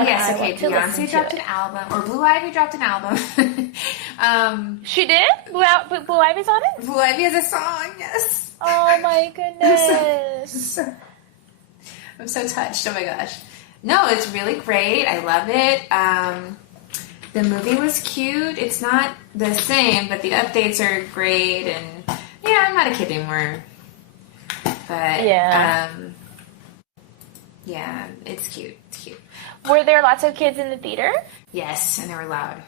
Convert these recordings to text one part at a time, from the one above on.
Oh, yes, okay. Beyonce dropped an album, or Blue Ivy dropped an album. She did? Blue Ivy's on it? Blue Ivy has a song, yes. Oh, my goodness. I'm so touched. Oh, my gosh. No, it's really great. I love it. The movie was cute. It's not the same, but the updates are great. And, yeah, I'm not a kid anymore. But, yeah, it's cute. It's cute. Were there lots of kids in the theater? Yes, and they were loud.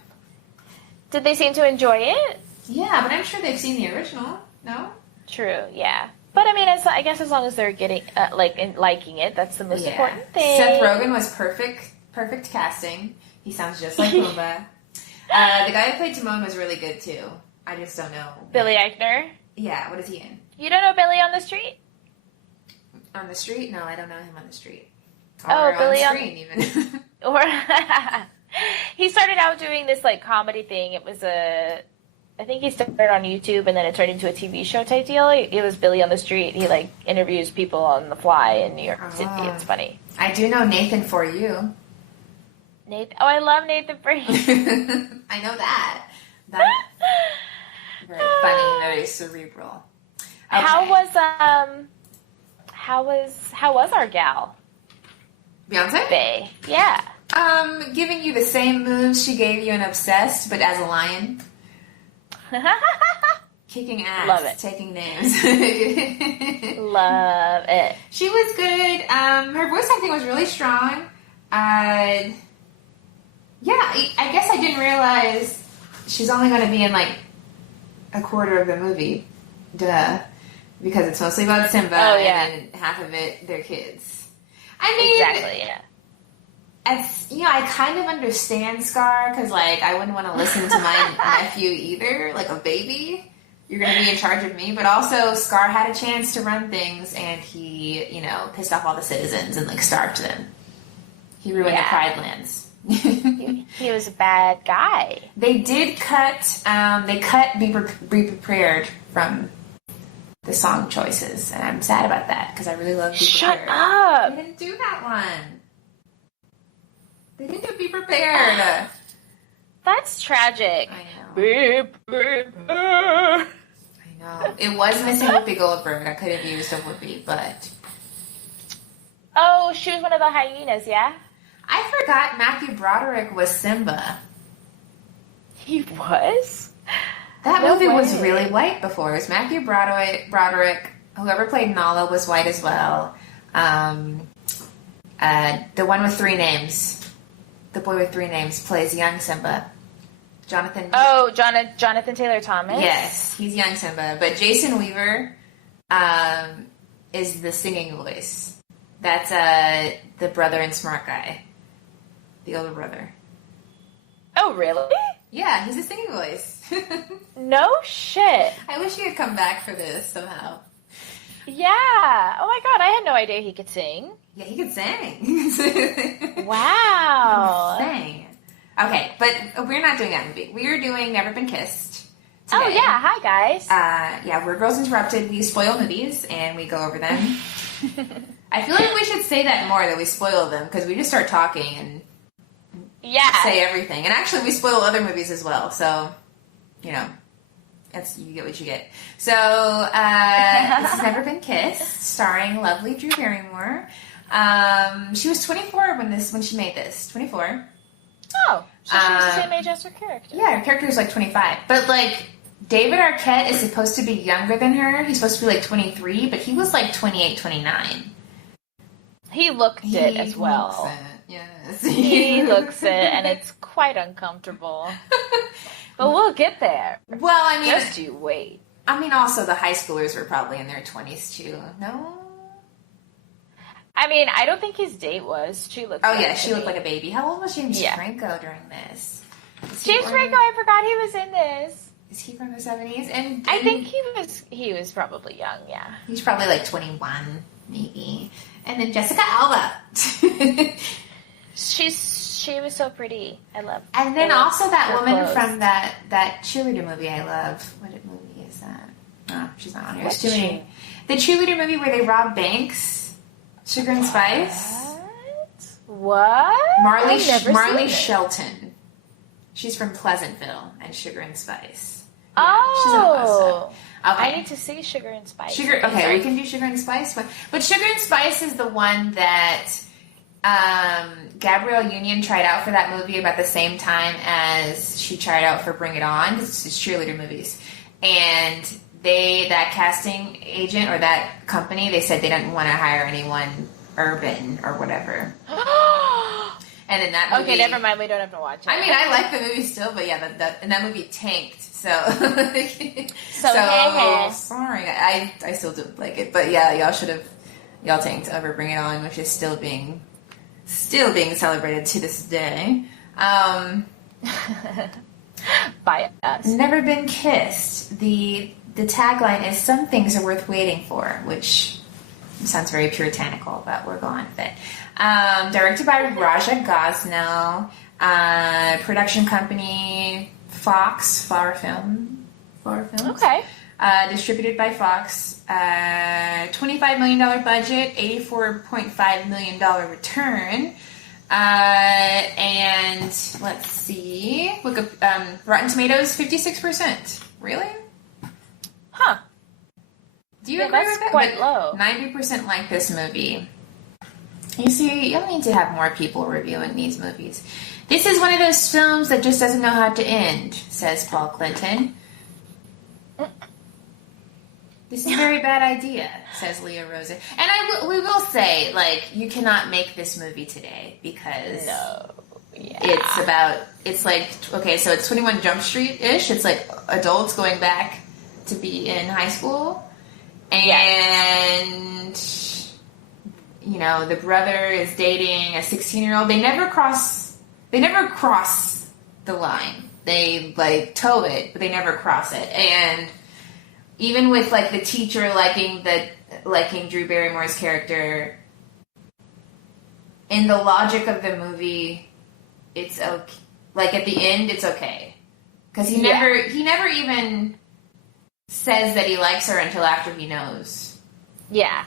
Did they seem to enjoy it? Yeah, but I'm sure they've seen the original. No? True, yeah. But I mean, I guess as long as they're getting liking it, that's the most important thing. Seth Rogen was perfect casting. He sounds just like Pumbaa. The guy who played Timon was really good too. I just don't know. Billy Eichner? Yeah, what is he in? You don't know Billy on the Street? On the street? No, I don't know him on the street. Or Billy on the screen, even. Or he started out doing this like comedy thing. It was I think he started on YouTube and then it turned into a TV show type deal. It was Billy on the Street. He like interviews people on the fly in New York City. It's funny. I do know Nathan For You. Nathan? Oh, I love Nathan For You. I know that. That's very funny, very cerebral. Okay. How was our gal? Beyonce? Bae. Yeah. Giving you the same moves she gave you in Obsessed, but as a lion. Kicking ass. Love it. Taking names. Love it. She was good. Her voice acting was really strong. I guess I didn't realize she's only going to be in like a quarter of the movie. Duh. Because it's mostly about Simba and half of it, they're kids. I mean... Exactly, yeah. I kind of understand Scar, because, like, I wouldn't want to listen to my nephew either, like a baby. You're going to be in charge of me. But also, Scar had a chance to run things, and he, pissed off all the citizens and, like, starved them. He ruined the Pride Lands. he was a bad guy. They did cut Be Prepared from the song choices, and I'm sad about that, because I really love Be Prepared. Shut up! They didn't do that one. They didn't Be Prepared. That's tragic. I know. Be prepared. I know. It was missing Whoopi Goldberg. I could have used a Whoopi, but... Oh, she was one of the hyenas, yeah? I forgot Matthew Broderick was Simba. He was? That movie was really white before. It was Matthew Broderick. Whoever played Nala was white as well. The one with 3 names. The boy with 3 names plays young Simba. Jonathan. Oh, Jonathan Taylor Thomas? Yes, he's young Simba. But Jason Weaver is the singing voice. That's the brother and smart guy. The older brother. Oh, really? Yeah, he's a singing voice. No shit. I wish he had come back for this somehow. Yeah. Oh my god, I had no idea he could sing. Yeah, he could sing. Wow. Sing. Okay, but we're not doing that movie. We are doing Never Been Kissed today. Oh yeah, hi guys. We're Girls Interrupted. We spoil movies and we go over them. I feel like we should say that more, that we spoil them, because we just start talking and say everything. And actually, we spoil other movies as well, so, you get what you get. So, this has Never Been Kissed, starring lovely Drew Barrymore. She was 24 when she made this. 24. Oh, so she was the same age as her character. Yeah, her character was like 25. But, like, David Arquette is supposed to be younger than her. He's supposed to be like 23, but he was like 28, 29. He looked it as well. Yes. He looks it, and it's quite uncomfortable. But we'll get there. Well, I mean... Just you wait. I mean, also, the high schoolers were probably in their 20s, too. No? I mean, I don't think his date was. She looked she looked like a baby. How old was James Franco during this? James Franco, I forgot he was in this. Is he from the 70s? And I think he was probably young, yeah. He's probably like 21, maybe. And then Jessica Alba. She was so pretty. I love. And then also that woman from that cheerleader movie I love. What movie is that? Oh, she's not on here. It's the cheerleader movie where they rob banks. Sugar and Spice. What? What? Marley Shelton. She's from Pleasantville and Sugar and Spice. Yeah, oh. She's in a lot of stuff. Okay. I need to see Sugar and Spice. Okay, we can do Sugar and Spice. But Sugar and Spice is the one that Gabrielle Union tried out for that movie about the same time as she tried out for Bring It On. It's cheerleader movies. And that casting agent or that company, they said they didn't want to hire anyone urban or whatever. And in that movie... Okay, never mind. We don't have to watch it. I mean, I like the movie still, but yeah, and that movie tanked. So hey. Sorry. I still do like it. But yeah, y'all tanked over Bring It On, which is still being celebrated to this day. By us. Never Been Kissed. The tagline is "Some things are worth waiting for," which sounds very puritanical, but we're going with it. Directed by Raja Gosnell. Production company Fox, Flower Films. Okay. Distributed by Fox. $25 million budget, $84.5 million return. And let's see. Look up Rotten Tomatoes, 56%. Really? Huh. Do you agree with that? Quite low. 90% like this movie. You see, you'll need to have more people reviewing these movies. This is one of those films that just doesn't know how to end, says Paul Clinton. This is a very bad idea, says Leah Rosa. And we will say, like, you cannot make this movie today because it's like, okay, so it's 21 Jump Street-ish. It's like adults going back to be in high school. And, you know, the brother is dating a 16-year-old. They never cross the line. They, like, toe it, but they never cross it. And even with, like, the teacher liking Drew Barrymore's character, in the logic of the movie, it's okay. Like, at the end, it's okay. Because he never even says that he likes her until after he knows. Yeah.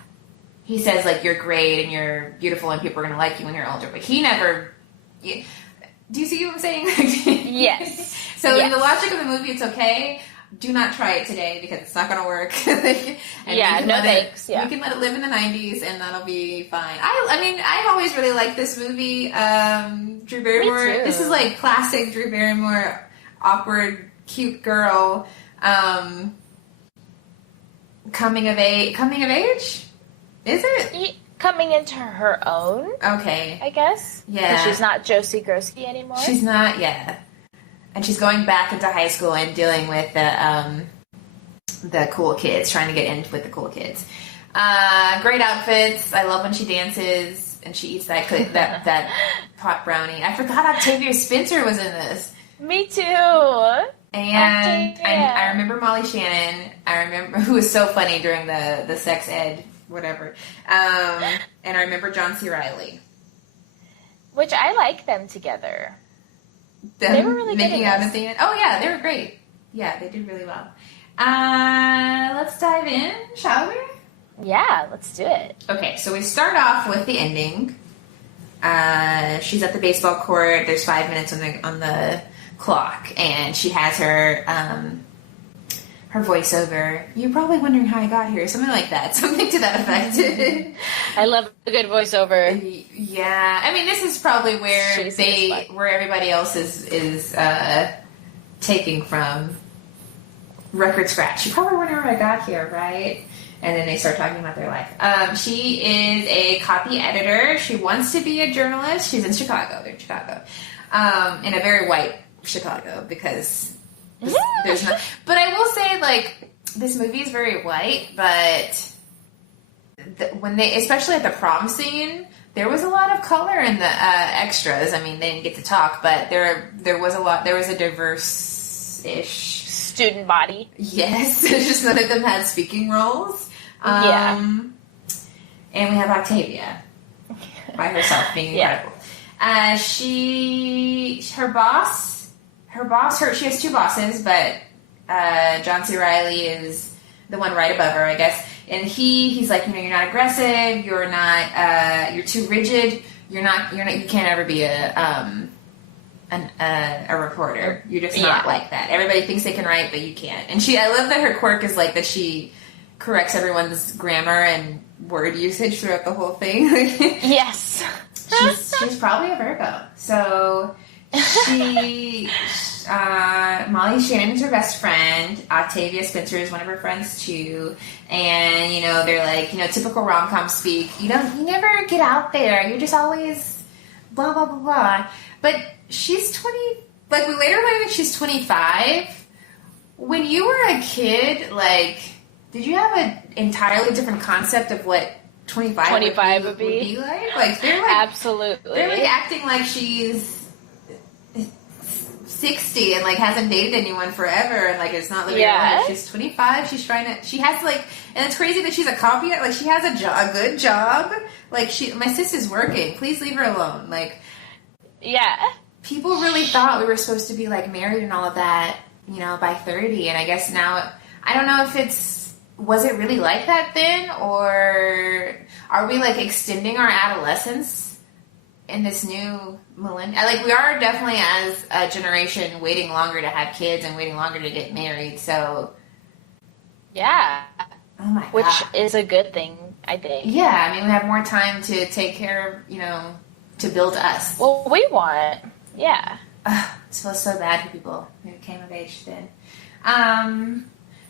He says, like, you're great and you're beautiful and people are going to like you when you're older. But he never... Do you see what I'm saying? Yes. So in the logic of the movie, it's okay. Do not try it today because it's not going to work. No thanks. We can let it live in the 90s and that'll be fine. I mean, I've always really liked this movie. Drew Barrymore. Me too. This is like classic Drew Barrymore, awkward, cute girl. Coming of age? Is it? Coming into her own. Okay. I guess. Yeah. Because she's not Josie Grosky anymore. She's not, yeah. And she's going back into high school and dealing with the cool kids, trying to get in with the cool kids. Great outfits. I love when she dances and she eats that pot brownie. I forgot Octavia Spencer was in this. Me too. And I remember Molly Shannon. I remember who was so funny during the sex ed whatever. And I remember John C. Reilly. Which I like them together. They were really making good out at the end. Oh yeah, they were great. Yeah, they did really well. Let's dive in, shall we? Yeah, let's do it. Okay, so we start off with the ending. She's at the baseball court. There's 5 minutes on the clock, and she has her voiceover. You're probably wondering how I got here. Something like that. Something to that effect. I love a good voiceover. Yeah. I mean, this is probably where where everybody else is taking from record scratch. You're probably wondering how I got here, right? And then they start talking about their life. She is a copy editor. She wants to be a journalist. She's in Chicago. They're in Chicago. In a very white Chicago because... there's not, but I will say, like, this movie is very white, but when they, especially at the prom scene, there was a lot of color in the extras. I mean, they didn't get to talk, but there was a diverse-ish student body. Yes, just none of them had speaking roles. And we have Octavia by herself being incredible. She has two bosses, but John C. Reilly is the one right above her, I guess. And he's like, you're not aggressive, you're too rigid, you can't ever be a reporter. You're just not like that. Everybody thinks they can write, but you can't. And I love that her quirk is like that she corrects everyone's grammar and word usage throughout the whole thing. Yes. She's probably a Virgo. So Molly Shannon is her best friend. Octavia Spencer is one of her friends too. And, they're like, typical rom-com speak. You never get out there. You're just always blah, blah, blah, blah. But she's 20, like, we later learned that she's 25. When you were a kid, like, did you have an entirely different concept of what 25 would be like? Like, they're like, absolutely. They're like acting like she's 60 and like hasn't dated anyone forever and like it's not living her life. She's 25. She has like, and it's crazy that she's a copycat. Like she has a good job. Like my sister's working. Please leave her alone. Like, yeah. People really thought we were supposed to be like married and all of that, by 30. And I guess now, I don't know if was it really like that then, or are we like extending our adolescence in this new millennium? Like we are definitely as a generation waiting longer to have kids and waiting longer to get married. So yeah, oh my God, which is a good thing, I think. Yeah, I mean we have more time to take care of, to build us. Well, we want, yeah. It feels so bad for people who came of age then.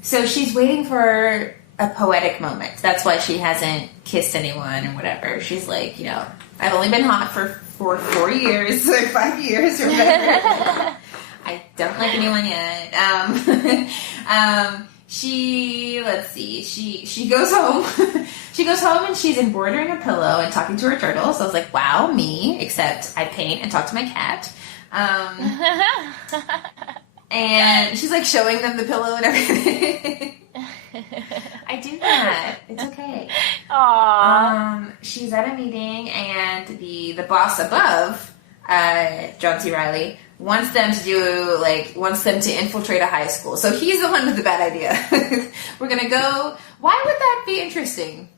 So she's waiting for a poetic moment. That's why she hasn't kissed anyone or whatever. She's like, I've only been hot for 4 years, or 5 years, or whatever. I don't like anyone yet. She goes home. She goes home and she's embroidering a pillow and talking to her turtle. So I was like, wow, me. Except I paint and talk to my cat. And she's like showing them the pillow and everything. I do that. It's okay. Aww. She's at a meeting and the boss above, John C. Reilly, wants them to infiltrate a high school. So he's the one with the bad idea. We're gonna go. Why would that be interesting?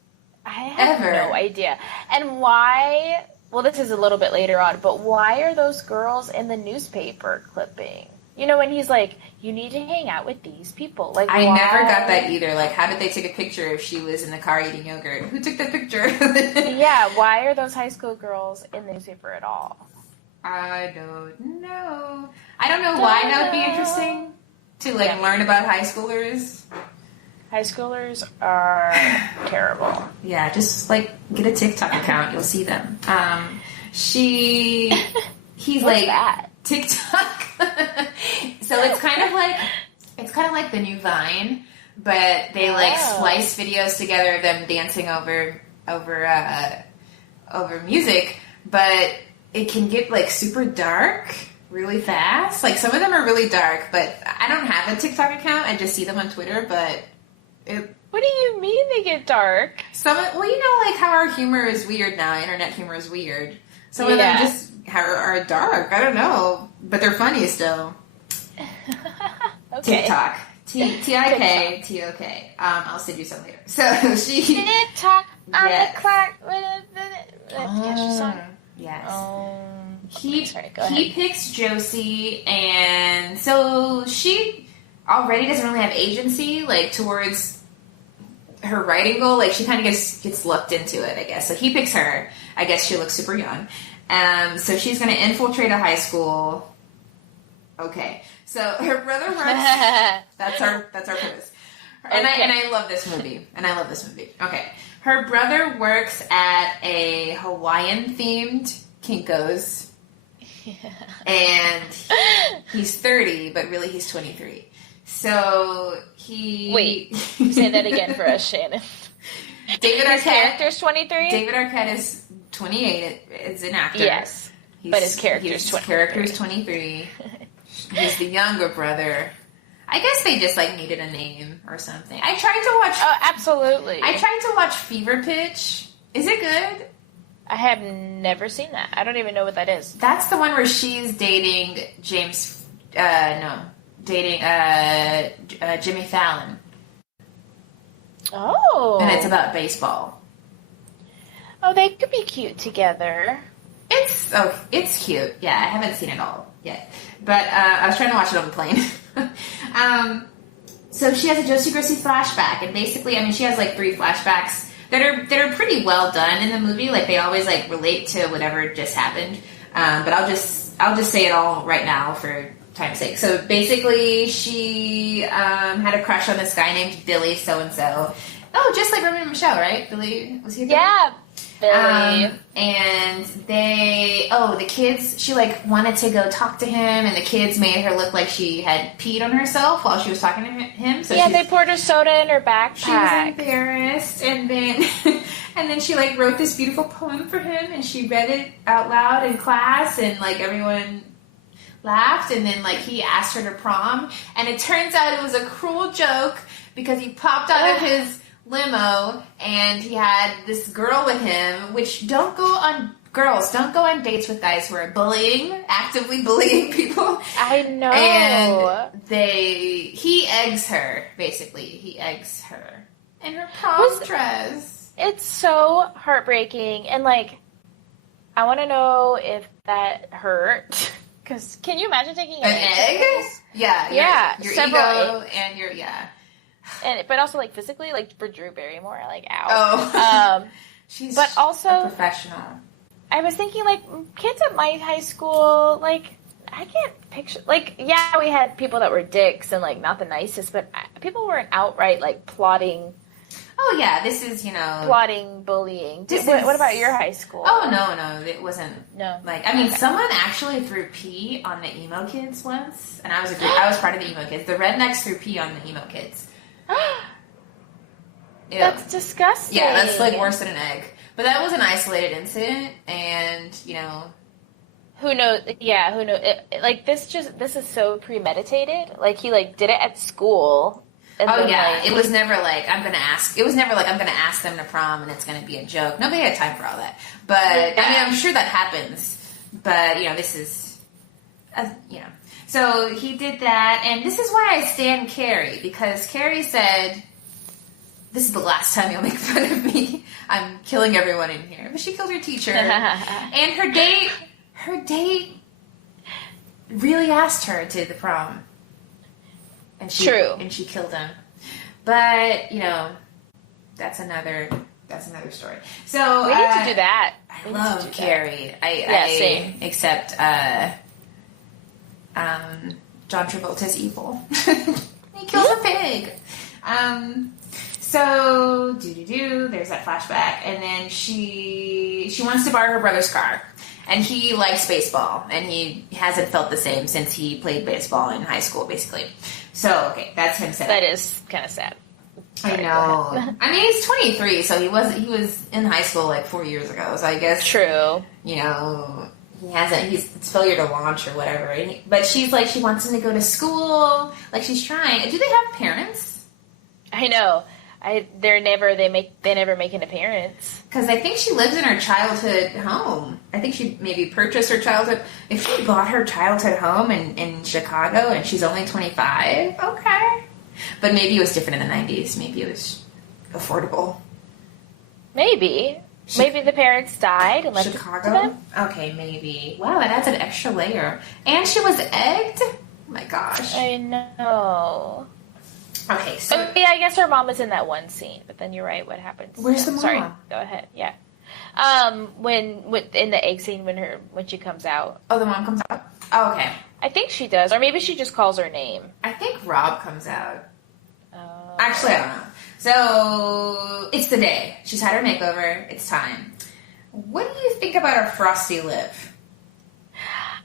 I have no idea. And why? Well, this is a little bit later on, but why are those girls in the newspaper clipping? When he's like, you need to hang out with these people. Like, I never got that either. Like, how did they take a picture if she was in the car eating yogurt? Who took that picture? Yeah, why are those high school girls in the newspaper at all? I don't know. I don't know why that would be interesting to, learn about high schoolers. High schoolers are terrible. Yeah, just, get a TikTok account. You'll see them. He's What's that? TikTok. So it's kind of like the new Vine, but they splice videos together of them dancing over music, but it can get super dark really fast. Like some of them are really dark, but I don't have a TikTok account. I just see them on Twitter, but what do you mean they get dark? How our humor is weird now. Internet humor is weird. Some of them just are dark. I don't know, but they're funny still. Okay. TikTok. TikTok. I'll send you some later. So she TikTok on the clock. Catch your song. Yes. He picks Josie, and so she already doesn't really have agency towards her writing goal. She kind of gets lucked into it, I guess. So he picks her. I guess she looks super young. So she's going to infiltrate a high school. Okay. So her brother works. That's our premise. And I love this movie. Okay. Her brother works at a Hawaiian-themed Kinko's. Yeah. And he's 30, but really he's 23. So he... Wait. Say that again for us, Shannon. David Arquette. His character's 23? David Arquette is 28. Is an actor. Yes. But his character's 23. His character is 23. He's the younger brother. I guess they just needed a name or something. I tried to watch... Oh, absolutely. I tried to watch Fever Pitch. Is it good? I have never seen that. I don't even know what that is. That's the one where she's dating Jimmy Fallon. Oh. And it's about baseball. Oh, they could be cute together. it's cute. Yeah, I haven't seen it all yet, but I was trying to watch it on the plane. So she has a Josie Grissy flashback, and basically, I mean, she has like 3 flashbacks that are pretty well done in the movie. Like they always like relate to whatever just happened. But I'll just say it all right now for time's sake. So basically, she had a crush on this guy named Billy so and so. Oh, just like Roman and Michelle, right? Billy was he? Yeah. Billy. And the kids, she like wanted to go talk to him, and the kids made her look like she had peed on herself while she was talking to him. So they poured a soda in her backpack. She was embarrassed, and then she like wrote this beautiful poem for him, and she read it out loud in class, and like everyone laughed, and then like he asked her to prom, and it turns out it was a cruel joke because he popped out of his limo and he had this girl with him, which don't go on dates with guys who are actively bullying people. I know. And he eggs her, basically. He eggs her in her prom dress. It's so heartbreaking, and like I want to know if that hurt. Because can you imagine taking an egg? Yeah. Your several ego eggs. And your but also like physically, like for Drew Barrymore, like ow. Oh, she's but also a professional. I was thinking like kids at my high school, like I can't picture we had people that were dicks and like not the nicest, but people weren't outright like plotting. Oh yeah, this is plotting bullying. What about your high school? Oh no, it wasn't. No, someone actually threw pee on the emo kids once, and I was part of the emo kids. The rednecks threw pee on the emo kids. That's disgusting. Yeah, that's like worse than an egg. But that was an isolated incident, and who knows? Yeah, who knows? This is so premeditated. Like he like did it at school. And it was never like I'm gonna ask. It was never like I'm gonna ask them to prom, and it's gonna be a joke. Nobody had time for all that. But I mean, I'm sure that happens. But this is, So he did that, and this is why I stand Carrie, because Carrie said, "This is the last time you'll make fun of me. I'm killing everyone in here." But she killed her teacher, and her date really asked her to the prom, and she killed him. But that's another story. So we need to do that. I love Carrie. Same. Except John Travolta's evil. He kills a pig. So there's that flashback, and then she wants to borrow her brother's car, and he likes baseball, and he hasn't felt the same since he played baseball in high school, basically. So that's him set up. That is kind of sad. I know. I mean, he's 23, so he was in high school like 4 years ago. So I guess true. He hasn't. It's failure to launch or whatever. But she's like, she wants him to go to school. Like she's trying. Do they have parents? I know. They never make an appearance. Because I think she lives in her childhood home. I think she maybe purchased her childhood. If she bought her childhood home in Chicago and she's only 25, okay. But maybe it was different in the 90s. Maybe it was affordable. Maybe the parents died and left Chicago? It to them? Okay, maybe. Wow, that adds an extra layer. And she was egged? Oh my gosh. I know. Okay, so... yeah, I guess her mom was in that one scene, but then you're right, what happens? Where's the mom? Sorry, go ahead, yeah. When in the egg scene when she comes out. Oh, the mom comes out? Oh, okay. I think she does, or maybe she just calls her name. I think Rob comes out. Actually, I don't know. So, it's the day. She's had her makeover. It's time. What do you think about her frosty lip?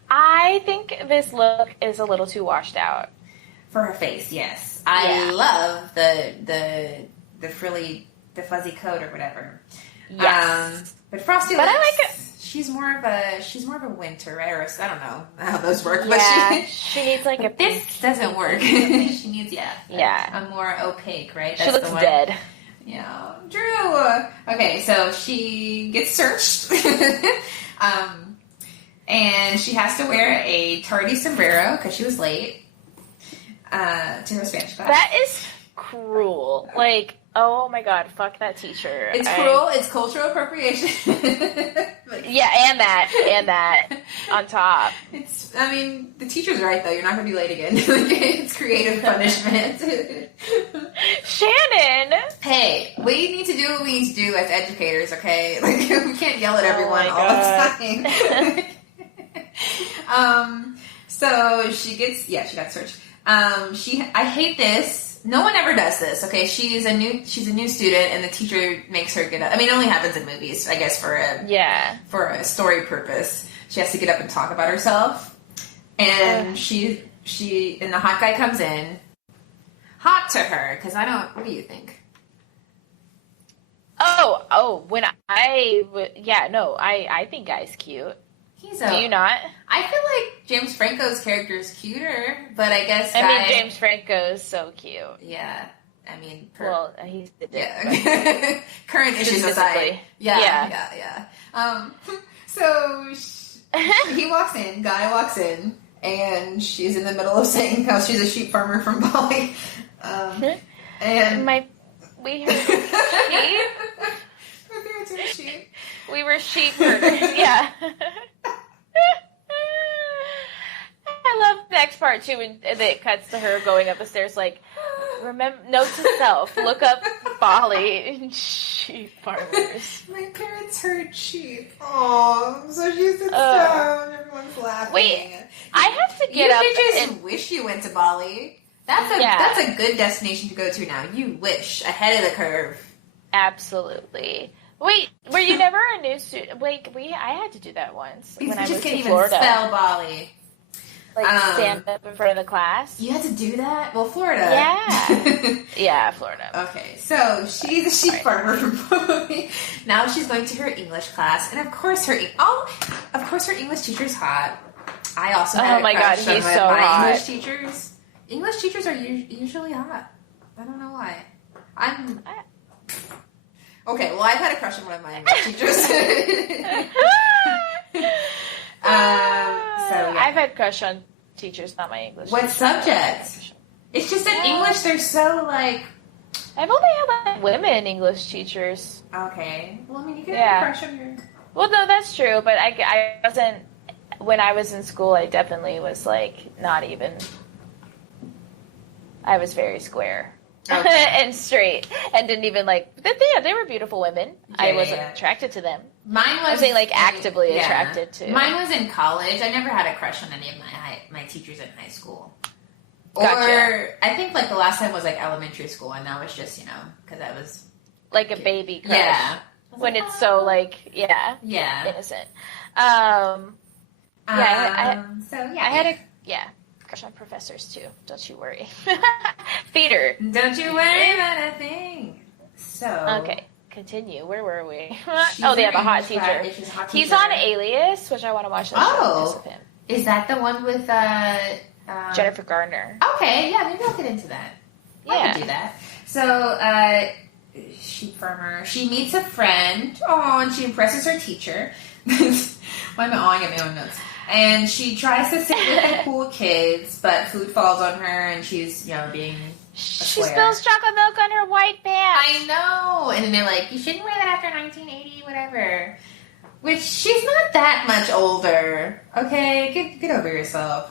I think this look is a little too washed out. For her face, yes. I love the frilly, the fuzzy coat or whatever. Yes. But frosty lips, I like it. She's more of a winter, right? Or I don't know how those work, yeah, but she needs like a pink. This doesn't work. She needs a more opaque, right? That's she looks the one. dead. Yeah, Drew. Okay, so she gets searched, and she has to wear a tardy sombrero because she was late to her Spanish class. That is cruel. Like, oh my god, fuck that teacher. It's cruel. It's cultural appropriation. But Yeah, and that on top. The teacher's right, though. You're not going to be late again. It's creative punishment. Shannon! Hey, we need to do what we need to do as educators, okay? We can't yell at everyone all the time. So she got searched. I hate this. No one ever does this, okay? She's a new student, and the teacher makes her get up. I mean, it only happens in movies, I guess, for a story purpose. She has to get up and talk about herself, and she and the hot guy comes in, hot to her, because what do you think? I think Guy's cute. Do you not? I feel like James Franco's character is cuter, but I guess James Franco's so cute. Yeah. He's the current issues aside. Yeah. So he walks in, Guy walks in, and she's in the middle of saying how she's a sheep farmer from Bali. We heard sheep. My parents are sheep. We were sheep herders. Yeah. I love the next part too, when it cuts to her going up the stairs. Like, remember, note to self: look up Bali and sheep farmers. My parents herd sheep. Oh, so she sits down. Everyone's laughing. Wait, I have to get up. You just wish you went to Bali. That's a good destination to go to now. You wish ahead of the curve. Absolutely. Wait, were you never a new student? Wait, I had to do that once when I moved to Florida. You just can't even spell Bali. Stand up in front of the class. You had to do that? Well, Florida. Yeah. Yeah, Florida. Okay, so she's a sheep farmer from Bali. Now she's going to her English class, and of course her English teacher's hot. I also had a crush on my English teachers. English teachers are usually hot. I don't know why. Okay, well, I've had a crush on one of my English teachers. I've had crush on teachers, not my English. What subject? It's just in English, they're so, like... I've only had, women English teachers. Okay. Well, you can have a crush on your... Well, no, that's true, but I wasn't... When I was in school, I definitely was, not even... I was very square. Okay. And straight, and didn't even they were beautiful women. I wasn't attracted to them. Mine was... I was saying, actively attracted to. Mine was in college. I never had a crush on any of my teachers in high school. Gotcha. Or, I think, the last time was, elementary school, and that was just, because I was... Like a baby crush. Yeah. When it's so, innocent. I had a... Yeah. Crush on professors too. Don't you worry. Theater. Don't you worry about a thing. So okay, continue. Where were we? They have a hot teacher. He's on Alias, which I want to watch. With him. Is that the one with Jennifer Garner? Okay, yeah, maybe I'll get into that. Yeah, I can do that. So, sheep farmer. She meets a friend. Oh, and she impresses her teacher. Why am I awing at my own notes? And she tries to sit with the cool kids, but food falls on her, and she's, being a She square. spills chocolate milk on her white pants. I know. And then they're like, you shouldn't wear that after 1980, whatever. Which, she's not that much older. Okay? Get over yourself.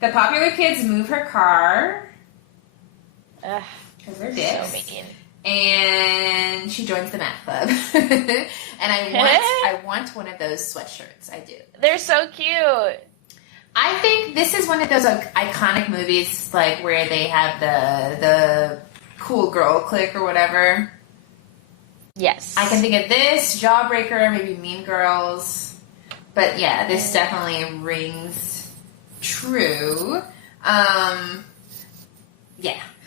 The popular kids move her car. Because they're dicks. So mean. And she joins the math club. And I want one of those sweatshirts. I do. They're so cute. I think this is one of those iconic movies, where they have the cool girl clique or whatever. Yes. I can think of this, Jawbreaker, maybe Mean Girls. But yeah, this definitely rings true. Yeah.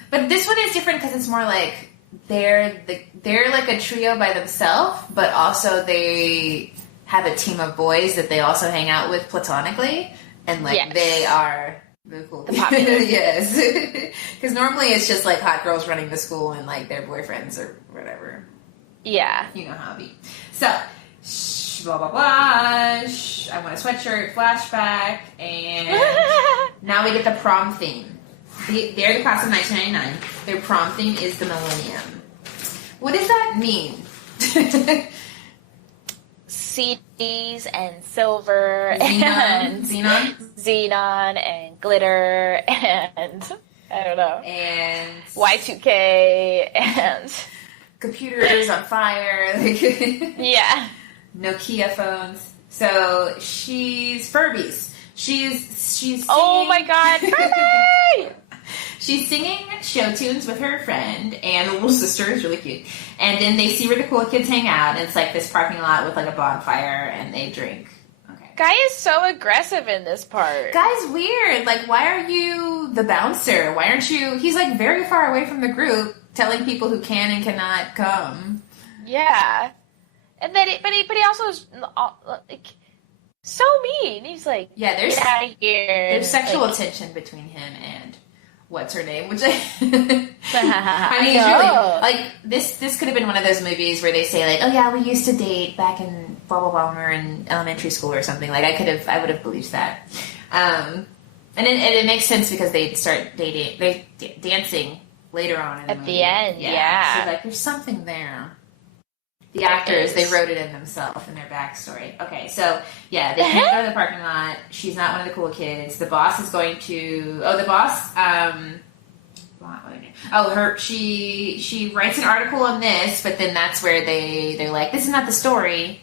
But this one is different because it's more they're a trio by themselves, but also they have a team of boys that they also hang out with platonically, and they are the cool people. Yes, because normally it's just hot girls running the school and their boyfriends or whatever. Yeah, you know how it be. So, blah blah blah. I want a sweatshirt. Flashback, and now we get the prom theme. They're the class of 1999. Their prom theme is the millennium. What does that mean? CDs and silver and xenon and glitter and I don't know, and Y2K and computers on fire, yeah, Nokia phones. So she's Furbies. She's singing, oh my god, Furby! She's singing show tunes with her friend, and the little sister is really cute. And then they see where the cool kids hang out, and it's like this parking lot with like a bonfire, and they drink. Okay. Guy is so aggressive in this part. Guy's weird. Like, why are you the bouncer? Why aren't you? He's like very far away from the group, telling people who can and cannot come. Yeah, and then but he also is like so mean. He's like, yeah, there's get out of here. There's sexual tension between him and what's her name, which I mean, it's really like this could have been one of those movies where they say like, oh yeah, we used to date back in blah blah blah when we were in elementary school or something. Like I would have believed that. And it makes sense because they start dancing later on in the movie. The end. Yeah. So like there's something there. The actors, they wrote it in themselves in their backstory. Okay, so, yeah, they can't go to the parking lot. She's not one of the cool kids. The boss is going to... Oh, the boss... She writes an article on this, but then that's where they're like, this is not the story.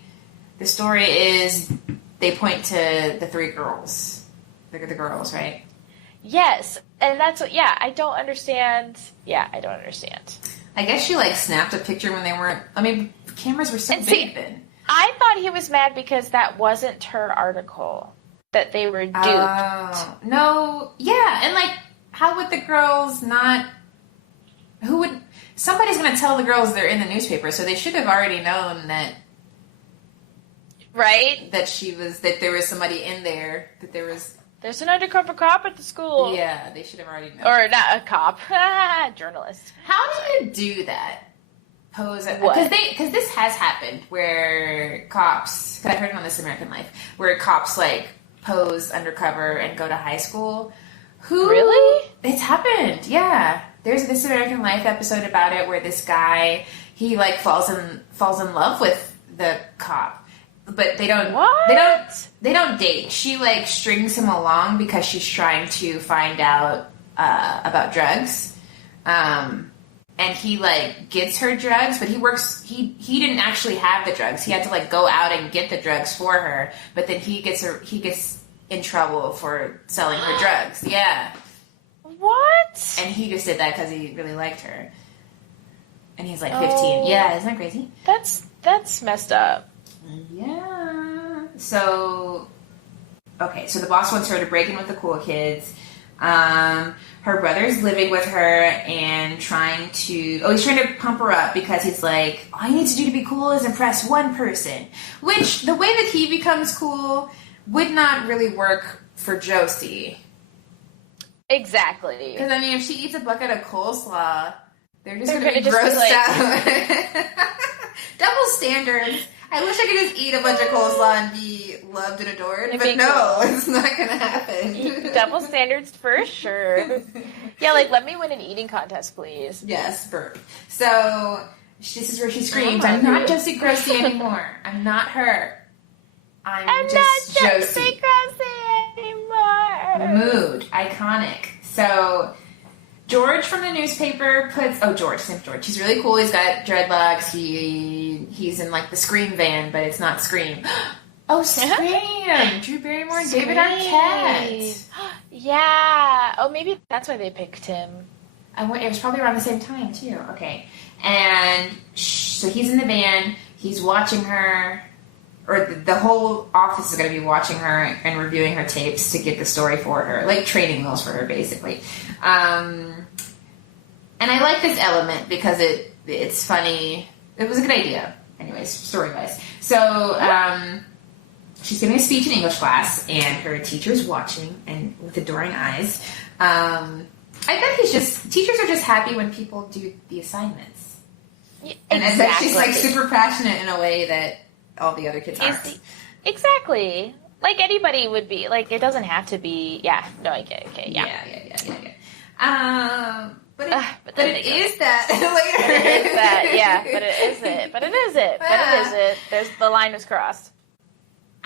The story is... They point to the three girls. They're the girls, right? Yes, and that's what... Yeah, I don't understand. I guess she, like, snapped a picture when they weren't... I mean... Cameras were so big then. I thought he was mad because that wasn't her article. That they were duped. Oh, no. Yeah, and like, how would the girls not... Somebody's going to tell the girls they're in the newspaper, so they should have already known that... Right? That there was somebody in there, that there was... There's an undercover cop at the school. Yeah, they should have already known. Or not a cop. Journalist. How do you do that? Because this has happened where cops, because I heard it on This American Life, where cops like pose undercover and go to high school. Really? It's happened, yeah. There's a This American Life episode about it where this guy, he like falls in love with the cop, but they don't. What? They don't date. She like strings him along because she's trying to find out about drugs. And he, like, gets her drugs, but he didn't actually have the drugs. He had to, like, go out and get the drugs for her, but then he gets in trouble for selling her drugs. Yeah. What? And he just did that because he really liked her. And he's, like, 15. Yeah, isn't that crazy? That's messed up. Yeah. So, okay, so the boss wants her to break in with the cool kids. Her brother's living with her and he's trying to pump her up because he's like, all you need to do to be cool is impress one person. Which, the way that he becomes cool would not really work for Josie. Exactly. Because, I mean, if she eats a bucket of coleslaw, they're just going to be grossed out. Double standards. I wish I could just eat a bunch of coleslaw and be loved and adored, but no, it's not going to happen. Double standards for sure. Yeah, like, let me win an eating contest, please. Yes, burp. So, this is where she screams, I'm not Josie Grossi anymore. I'm not her. I'm just Josie Grossi anymore. Mood. Iconic. So... George from the newspaper George. He's really cool. He's got dreadlocks. He's in like the Scream van, but it's not Scream. Oh, Scream! Drew Barrymore and David Arquette. Yeah. Oh, maybe that's why they picked him. It was probably around the same time too. Okay. And so he's in the van. He's watching her, or the whole office is going to be watching her and reviewing her tapes to get the story for her, like training wheels for her, basically. And I like this element because it's funny. It was a good idea. Anyways, story-wise. So, she's giving a speech in English class, and her teacher's watching, and with adoring eyes. I bet teachers are just happy when people do the assignments. Yeah, and I bet she's, like, super passionate in a way that all the other kids aren't. Exactly. Like anybody would be. Like, it doesn't have to be, I get it. Okay, yeah. But it is that later. It is that, yeah. But it isn't. There's the line was crossed.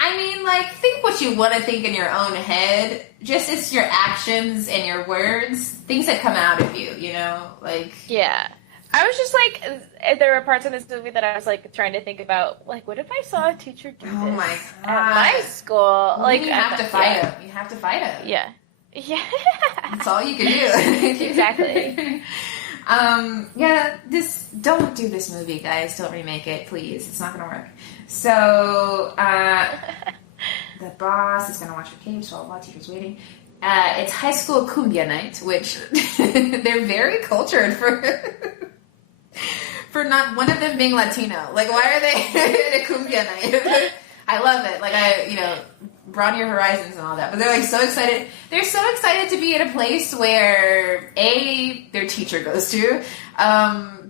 I mean, like, think what you want to think in your own head. Just it's your actions and your words, things that come out of you, you know? Like... Yeah. I was just like, there were parts in this movie that I was like trying to think about, like, what if I saw a teacher do this my God. at my school? Well, like, you have to fight him. You have to fight him. Yeah. Yeah. That's all you can do. Exactly. Don't do this movie, guys. Don't remake it, please. It's not going to work. So, the boss is going to watch her cave, so while teacher's waiting. It's high school cumbia night, which they're very cultured for not one of them being Latino. Like, why are they at a cumbia night? I love it. Like, broaden your horizons and all that. But they're, like, so excited. They're so excited to be at a place where, A, their teacher goes to,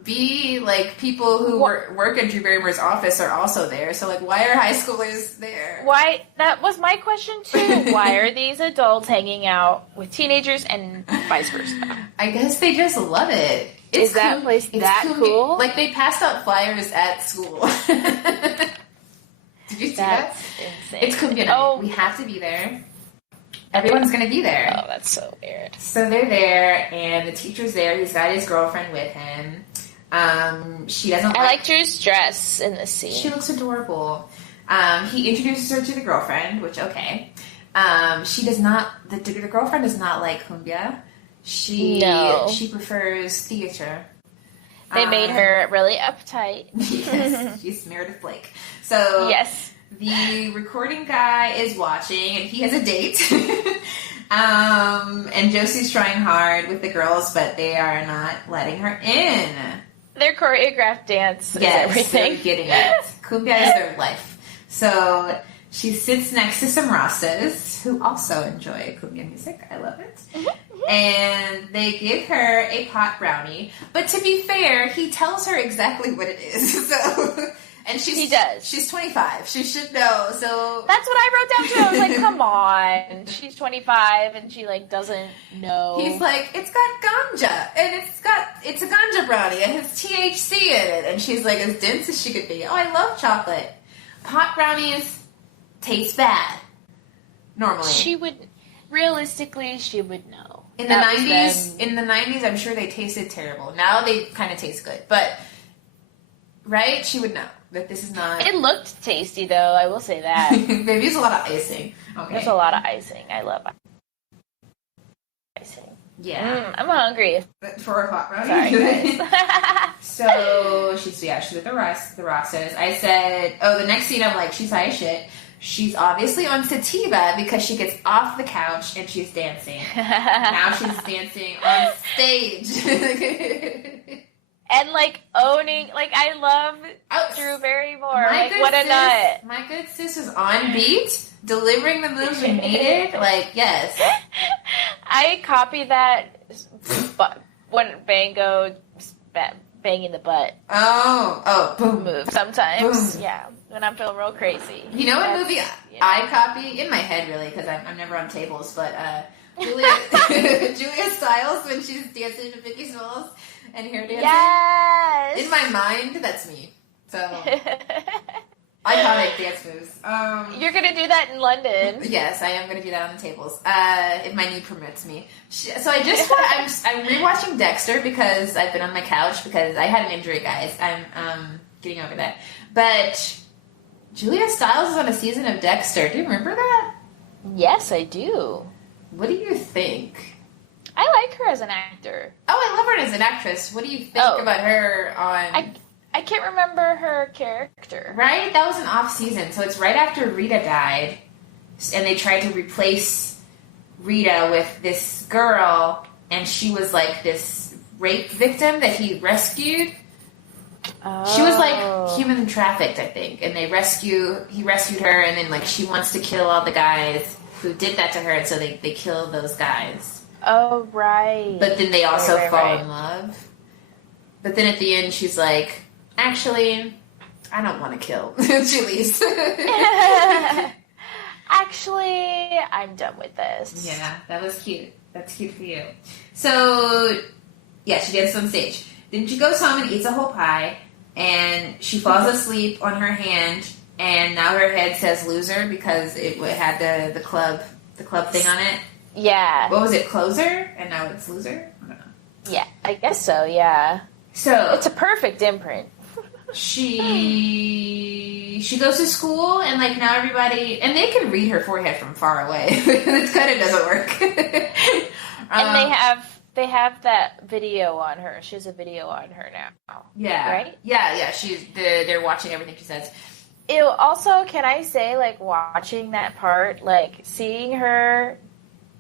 B, like, people who work in Drew Barrymore's office are also there. So, like, why are high schoolers there? Why? That was my question, too. Why are these adults hanging out with teenagers and vice versa? I guess they just love it. Is that place that cool? Like, they passed out flyers at school. Did you see that? Insane. It's cumbia night. Oh. We have to be there. Everyone's going to be there. Oh, that's so weird. So they're there, and the teacher's there. He's got his girlfriend with him. She doesn't I like Drew's dress in this scene. She looks adorable. He introduces her to the girlfriend, which, okay. She does not... The girlfriend does not like cumbia. She prefers theater. They made her really uptight. Yes, she's Meredith Blake. So yes, the recording guy is watching, and he has a date. And Josie's trying hard with the girls, but they are not letting her in. Their choreographed dance is everything. They're getting it. Cumbia is their life. So she sits next to some Rastas who also enjoy cumbia music. I love it. And they give her a pot brownie. But to be fair, he tells her exactly what it is. So, and he does. She's 25. She should know. So that's what I wrote down too. I was like, come on. She's 25 and she like doesn't know. He's like, it's got ganja and it's a ganja brownie and has THC in it. And she's like as dense as she could be. Oh, I love chocolate. Pot brownies taste bad. Normally. Realistically, she would know. In the 90s, I'm sure they tasted terrible. Now they kind of taste good. But, right? She would know that this is not... It looked tasty, though. I will say that. They've used a lot of icing. Okay. There's a lot of icing. I love icing. Yeah. I'm hungry. For a hot brownie. Sorry, guys. So, she's with the Rastas. I said, the next scene, I'm like, she's high as shit. She's obviously on sativa because she gets off the couch and she's dancing. Now she's dancing on stage. And, like, owning... Like, I love Drew Barrymore. Like, what a nut. My good sis is on beat, delivering the moves we needed. Like, yes. I copied that when Bango banging the butt. Boom. Move sometimes. Boom. Yeah. When I'm feeling real crazy. You know what movie I copy? In my head, really, because I'm never on tables, but Julia Stiles when she's dancing to Vicky Smalls and hair dancing. Yes! In my mind, that's me. So, iconic dance moves. You're going to do that in London. Yes, I am going to do that on the tables, if my knee permits me. So I'm rewatching Dexter because I've been on my couch because I had an injury, guys. I'm getting over that. But... Julia Stiles is on a season of Dexter. Do you remember that? Yes, I do. What do you think? I like her as an actor. Oh, I love her as an actress. What do you think about her on... I can't remember her character. Right? That was an off season. So it's right after Rita died. And they tried to replace Rita with this girl. And she was like this rape victim that he rescued. Oh. She was like human trafficked, I think, and he rescued her, and then like she wants to kill all the guys who did that to her, and so they kill those guys. Oh, right. But then they also fall in love. But then at the end, she's like, actually, I don't want to kill. She leaves. Actually, I'm done with this. Yeah, that was cute. That's cute for you. So, yeah, she dances on stage. Then she goes home and eats a whole pie, and she falls asleep on her hand, and now her head says loser because it had the club thing on it. Yeah. What was it, closer? And now it's loser? I don't know. Yeah, I guess so, yeah. So it's a perfect imprint. She goes to school, and like now everybody, and they can read her forehead from far away. It kind of doesn't work. And they have that video on her. She has a video on her now. Yeah. Right? Yeah. They're watching everything she says. Ew, also, can I say, like, watching that part, like, seeing her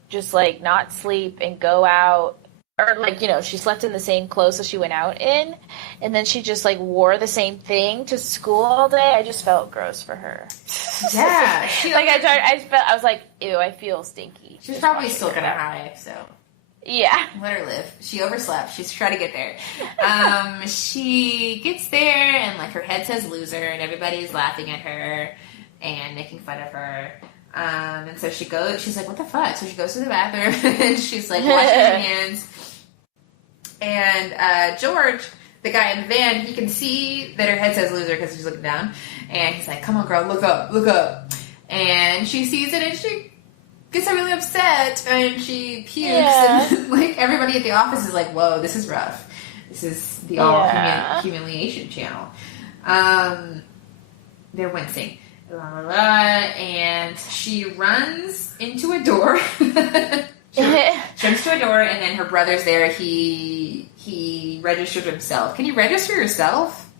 just, like, not sleep and go out, or, like, you know, she slept in the same clothes as she went out in, and then she just, like, wore the same thing to school all day, I just felt gross for her. Yeah. I was like, ew, I feel stinky. She's probably still gonna high, so. Yeah. Let her live. She overslept. She's trying to get there. She gets there, and, like, her head says loser, and everybody's laughing at her and making fun of her. And so she goes, she's like, what the fuck? So she goes to the bathroom, and she's, like, washing her hands. And George, the guy in the van, he can see that her head says loser because she's looking down. And he's like, come on, girl, look up, look up. And she sees it, and she gets really upset, and she pukes, and like everybody at the office is like, whoa, this is rough. This is the humiliation channel. They're wincing. And she runs into a door. She runs to a door, and then her brother's there. He registered himself. Can you register yourself?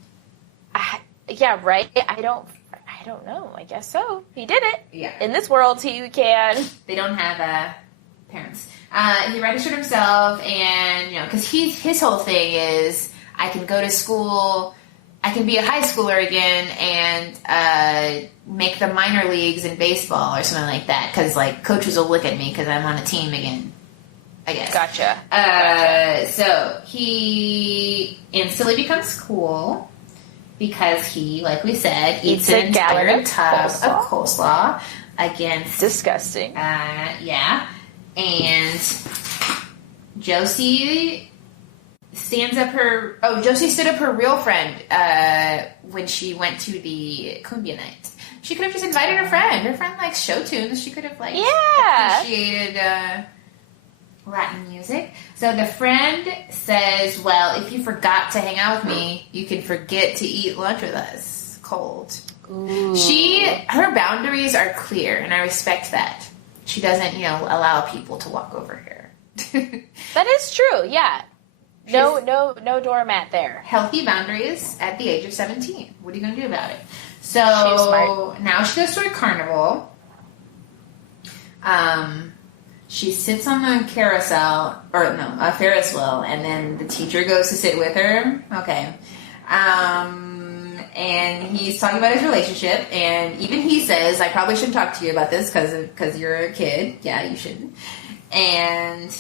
Yeah, right? I don't know. I guess so. He did it. Yeah. In this world, he can. They don't have parents. He registered himself, and, you know, because his whole thing is, I can go to school, I can be a high schooler again, and make the minor leagues in baseball or something like that, because, like, coaches will look at me because I'm on a team again, I guess. Gotcha. So he instantly becomes cool. Because he, like we said, eats an entire tub of coleslaw against... Disgusting. Yeah. And Josie stands up her... Oh, Josie stood up her real friend when she went to the cumbia night. She could have just invited her friend. Her friend likes show tunes. She could have, like, appreciated... Latin music. So the friend says, well, if you forgot to hang out with me, you can forget to eat lunch with us. Cold. Ooh. Her boundaries are clear, and I respect that. She doesn't, you know, allow people to walk over her. That is true, yeah. No doormat there. Healthy boundaries at the age of 17. What are you going to do about it? So now she goes to a carnival. She sits on the carousel, a Ferris wheel, and then the teacher goes to sit with her. Okay. And he's talking about his relationship, and even he says, I probably shouldn't talk to you about this because you're a kid. Yeah, you shouldn't. And...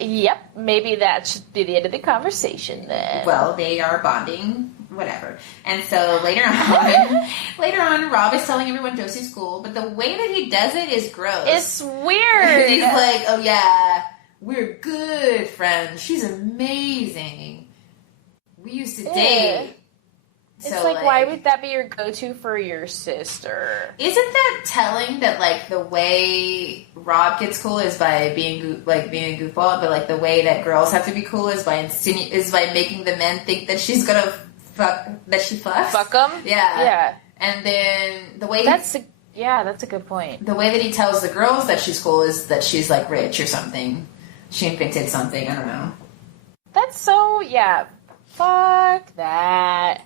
Yep, maybe that should be the end of the conversation then. Well, they are bonding, whatever. And so later on, Rob is telling everyone Josie's cool, but the way that he does it is gross. It's weird. He's like, oh yeah, we're good friends. She's amazing. We used to date. It's so, like, why would that be your go-to for your sister? Isn't that telling that, like, the way Rob gets cool is by being a goofball, but, like, the way that girls have to be cool is by making the men think that she's gonna fucks? Fuck them? Yeah. Yeah. And then the way... That's a good point. The way that he tells the girls that she's cool is that she's, like, rich or something. She invented something, I don't know. That's so... Yeah. Fuck that.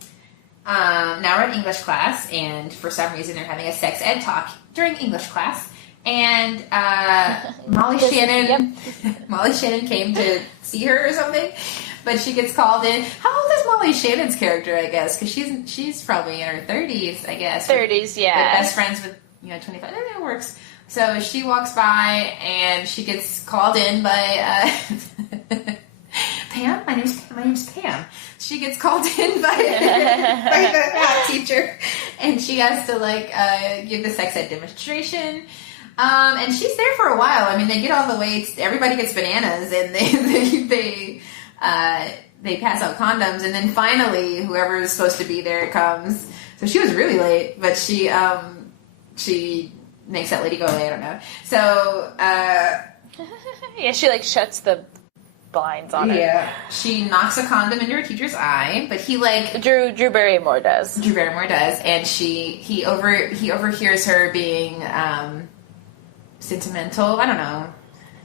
Now we're in English class, and for some reason they're having a sex ed talk during English class. And Molly Shannon came to see her or something, but she gets called in. How old is Molly Shannon's character? I guess because she's probably in her 30s. I guess 30s, yeah. But best friends with 25. I think it works. So she walks by and she gets called in by Pam. My name's Pam. She gets called in by the math teacher, and she has to give the sex ed demonstration. And she's there for a while. I mean, they get all the way. Everybody gets bananas, and they pass out condoms, and then finally, whoever is supposed to be there comes. So she was really late, but she makes that lady go away, I don't know. So, yeah, she, like, shuts the blinds on her. Yeah. She knocks a condom into her teacher's eye, but he, like... Drew Barrymore does. Drew Barrymore does, and he overhears her being, sentimental. I don't know.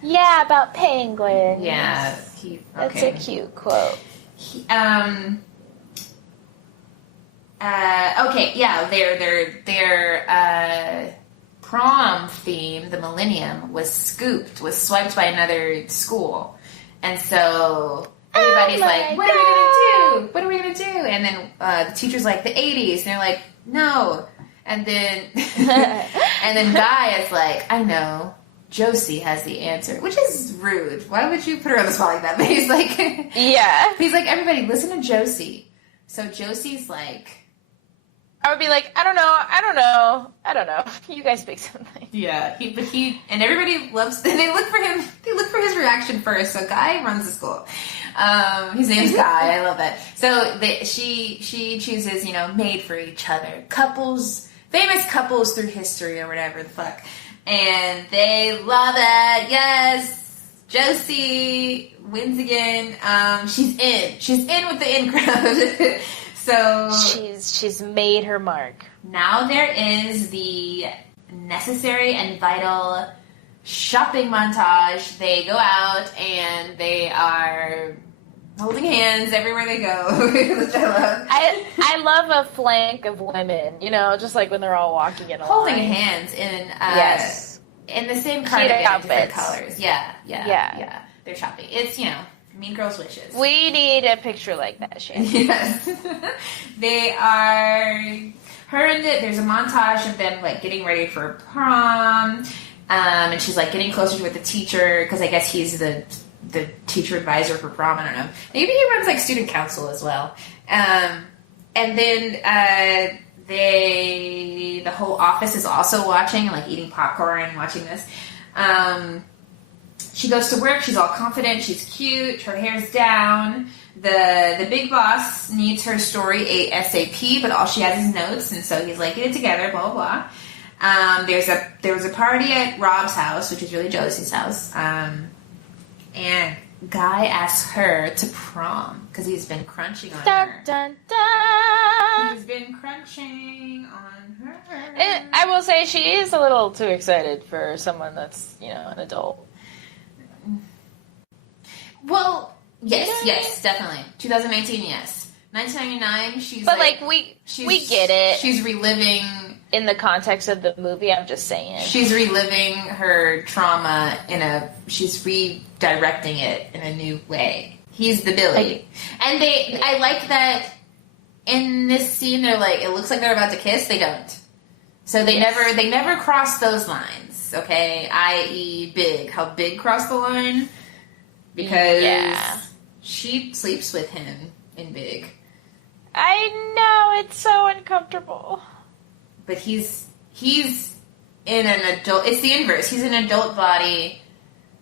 Yeah, about penguins. Yeah. That's a cute quote. Okay, yeah, their prom theme, the Millennium, was swiped by another school. And so everybody's like, what are we going to do? What are we going to do? And then the teacher's like, the 80s. And they're like, no. And then Guy is like, I know. Josie has the answer, which is rude. Why would you put her on the spot like that? But he's like, yeah. He's like, everybody, listen to Josie. So Josie's like, I would be like, I don't know. You guys pick something. Yeah, and everybody loves. They look for him. They look for his reaction first. So Guy runs the school. His name's Guy. I love that. So she chooses, made for each other couples, famous couples through history or whatever the fuck. And they love it. Yes. Josie wins again. She's in. She's in with the in crowd. So she's made her mark. Now there is the necessary and vital shopping montage. They go out and they are holding hands everywhere they go, which I love. I love a flank of women, just like when they're all walking in a holding line. hands in yes. In the same cardigan in different colors. Yeah. They're shopping. It's, Mean Girls wishes. We need a picture like that, Shannon. Yes. They are... There's a montage of them, like, getting ready for prom. And she's, like, getting closer with the teacher, because I guess he's the teacher advisor for prom. I don't know. Maybe he runs, like, student council as well. And then the whole office is also watching, like, eating popcorn and watching this. She goes to work. She's all confident. She's cute. Her hair's down. The big boss needs her story ASAP, but all she has is notes, and so he's like, get it together, blah, blah, blah. There was a party at Rob's house, which is really Josie's house, and Guy asks her to prom, because he's been crunching on her. Dun, dun. He's been crunching on her. I will say she is a little too excited for someone that's, an adult. Well, yes, definitely. 2019, yes. 1999, she's but we get it. She's reliving in the context of the movie. I'm just saying she's reliving her trauma she's redirecting it in a new way. He's the Billy, and I like that in this scene. They're like, it looks like they're about to kiss. They don't. So they never cross those lines. Okay, i.e., Big. How Big crossed the line. Because she sleeps with him in Big. I know, it's so uncomfortable. But he's in an adult... It's the inverse. He's an adult body,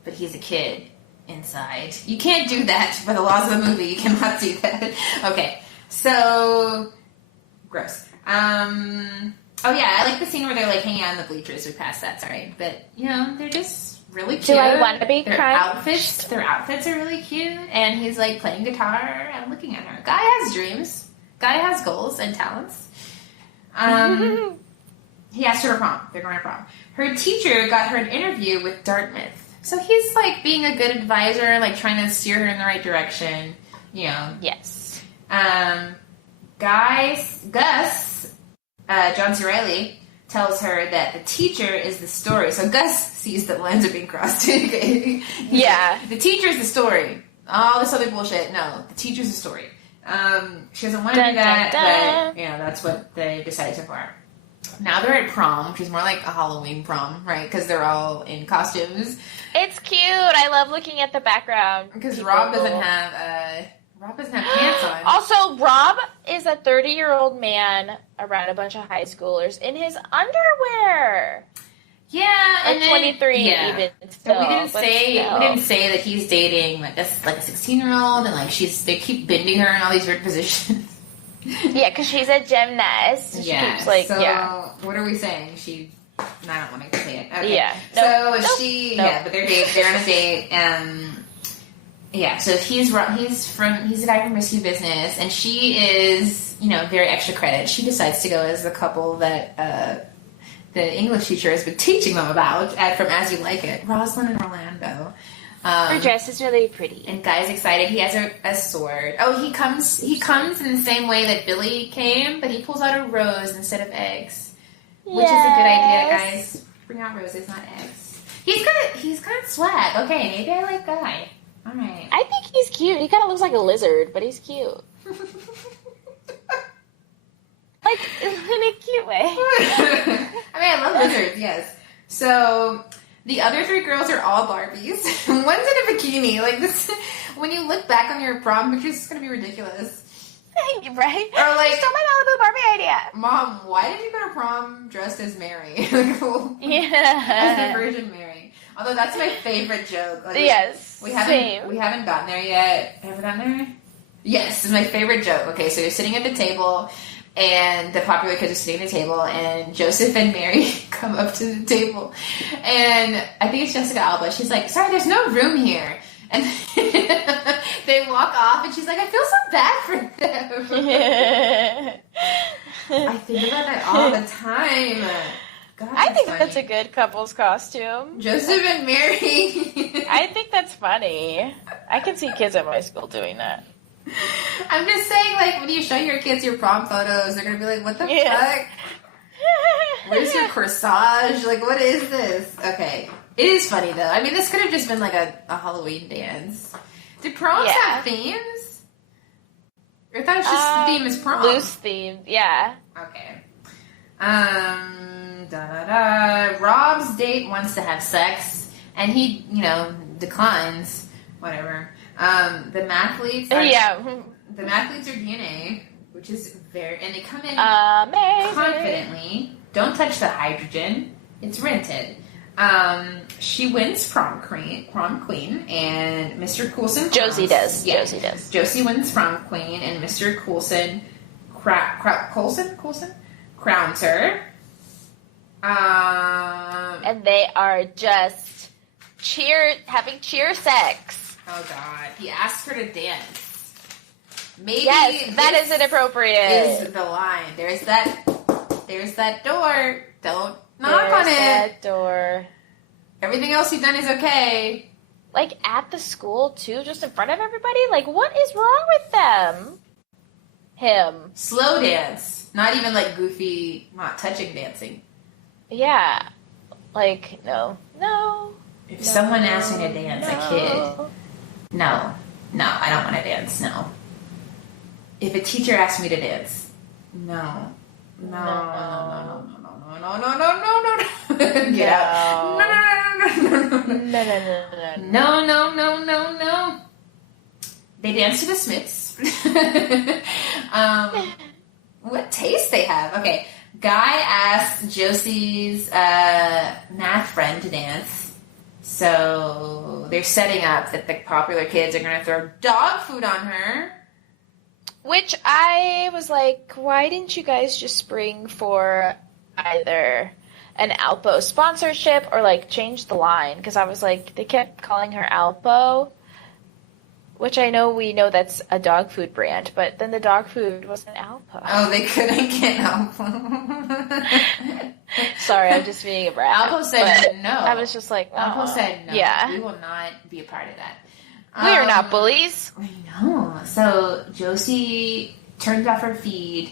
but he's a kid inside. You can't do that by the laws of the movie. You cannot do that. Okay, so... Gross. Oh yeah, I like the scene where they're like hanging out in the bleachers. We passed that, sorry. But, they're just... really cute. Do I want to be their outfits are really cute, and he's like playing guitar and looking at her. Guy has dreams. Guy has goals and talents. He asked her to prom. They're going to prom. Her teacher got her an interview with Dartmouth, so he's like being a good advisor, like trying to steer her in the right direction. Yes. Gus, John C. Reilly, tells her that the teacher is the story. So Gus sees that lines are being crossed. Yeah. The teacher is the story. All this other bullshit. No, the teacher's the story. She doesn't want to do that, but that's what they decided so far. Now they're at prom, which is more like a Halloween prom, right? Because they're all in costumes. It's cute. I love looking at the background. Because Rob doesn't have pants on. Also, Rob is a 30-year-old man around a bunch of high schoolers in his underwear. Yeah, and 23 even. Still, we didn't say that he's dating like a 16-year-old, and like they keep bending her in all these weird positions. Yeah, because she's a gymnast. She keeps, like, so what are we saying? I don't want to say it. Okay. Yeah. So but they're on a date, and so he's a guy from Risky Business, and she is, very extra credit. She decides to go as the couple that the English teacher has been teaching them about from As You Like It, Rosalind and Orlando. Her dress is really pretty. And Guy's excited. He has a sword. Oh, he comes in the same way that Billy came, but he pulls out a rose instead of eggs. Yes. Which is a good idea, guys. Bring out roses, not eggs. He's got swag. Okay, maybe I like Guy. All right. I think he's cute. He kind of looks like a lizard, but he's cute. Like, in a cute way. I love lizards, yes. So, the other three girls are all Barbies. One's in a bikini. Like, this, when you look back on your prom pictures, it's going to be ridiculous. Right? Or like, stole my Malibu Barbie idea. Mom, why did you go to prom dressed as Mary? As the Virgin Mary. Although that's my favorite joke. Like, yes. We haven't gotten there yet. Have we gotten there? Yes, it's my favorite joke. Okay, so you're sitting at the table, and the popular kids are sitting at the table, and Joseph and Mary come up to the table, and I think it's Jessica Alba. She's like, "Sorry, there's no room here." And they walk off, and she's like, "I feel so bad for them." I think about that all the time. God, I think that's a good couple's costume. Joseph and Mary. I think that's funny. I can see kids at my school doing that. I'm just saying, like, when you show your kids your prom photos, they're going to be like, what the fuck? Where's your corsage? Like, what is this? Okay. It is funny, though. I mean, this could have just been, like, a Halloween dance. Did proms have themes? Or I thought it was just the theme is prom. Loose themed, yeah. Okay. Rob's date wants to have sex, and he, declines. Whatever. The mathletes are DNA, which is and they come in confidently. Don't touch the hydrogen. It's rented. She wins prom queen, and Mr. Coulson. Josie does. Yeah. Josie does. Josie wins prom queen, and Mr. Coulson crowns her. And they are just having cheer sex. Oh God! He asked her to dance. Maybe that is inappropriate. Is the line? There's that door. Don't knock on it. That door. Everything else you've done is okay. Like at the school too, just in front of everybody. Like what is wrong with them? Him. Slow dance, not even like goofy, not touching dancing. Yeah, like no. If someone asked me to dance, a kid. No, I don't want to dance, no. If a teacher asked me to dance, no. Get out. No. They dance to the Smiths. What taste they have. Okay, Guy asked Josie's math friend to dance. So they're setting up that the popular kids are going to throw dog food on her. Which I was like, why didn't you guys just spring for either an Alpo sponsorship or like change the line? Because I was like, they kept calling her Alpo, which we know that's a dog food brand, but then the dog food wasn't Alpo. Oh, they couldn't get Alpo. Sorry, I'm just being a brat. Alpo said no. I was just like, Alpo said no. Yeah. We will not be a part of that. We are not bullies. I know. So Josie turns off her feed.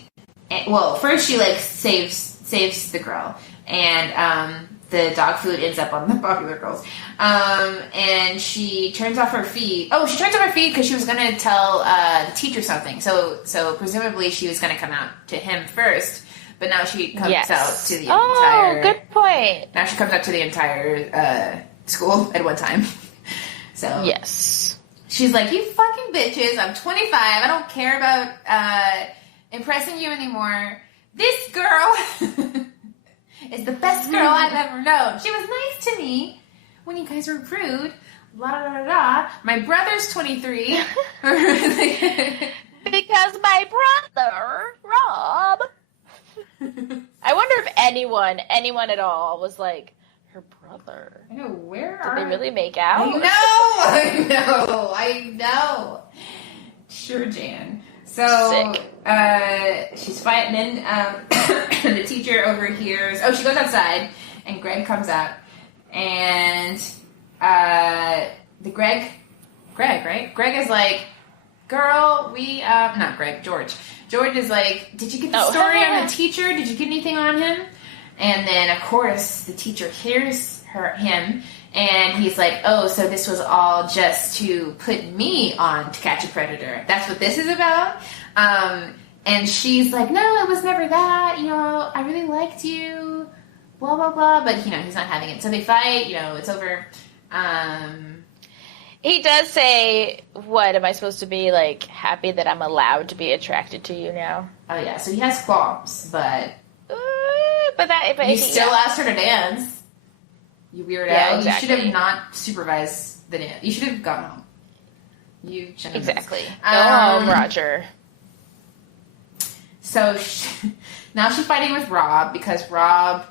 First she saves the girl, and the dog food ends up on the popular girls. And she turns off her feed. Oh, she turns off her feed because she was going to tell the teacher something. So presumably she was going to come out to him first. But now she comes out to the entire... Oh, good point. Now she comes out to the entire school at one time. So yes. She's like, you fucking bitches, I'm 25, I don't care about impressing you anymore. This girl is the best girl I've ever known. She was nice to me when you guys were rude. Blah, blah, blah, blah. My brother's 23. The Because my brother, Rob. I wonder if anyone at all was like, her brother. I know, Did they really make out? I know. Sure, Jan. So, she's fighting, and the teacher overhears. Oh, she goes outside, and Greg comes out, and Greg, right? Greg is like, girl, not Greg, George. George is like, did you get the story on the teacher? Did you get anything on him? And then, of course, the teacher hears him, and he's like, oh, so this was all just to put me on To Catch a Predator. That's what this is about? And she's like, no, it was never that. I really liked you, blah, blah, blah. But, he's not having it. So they fight, it's over. He does say, what, am I supposed to be, like, happy that I'm allowed to be attracted to you now? Oh, yeah, so he has qualms, but you still asked her to dance. You weirdo. Yeah, exactly. You should have not supervised the dance. You should have gone home. You shouldn't have. Exactly. Go home, Roger. So now she's fighting with Rob because Rob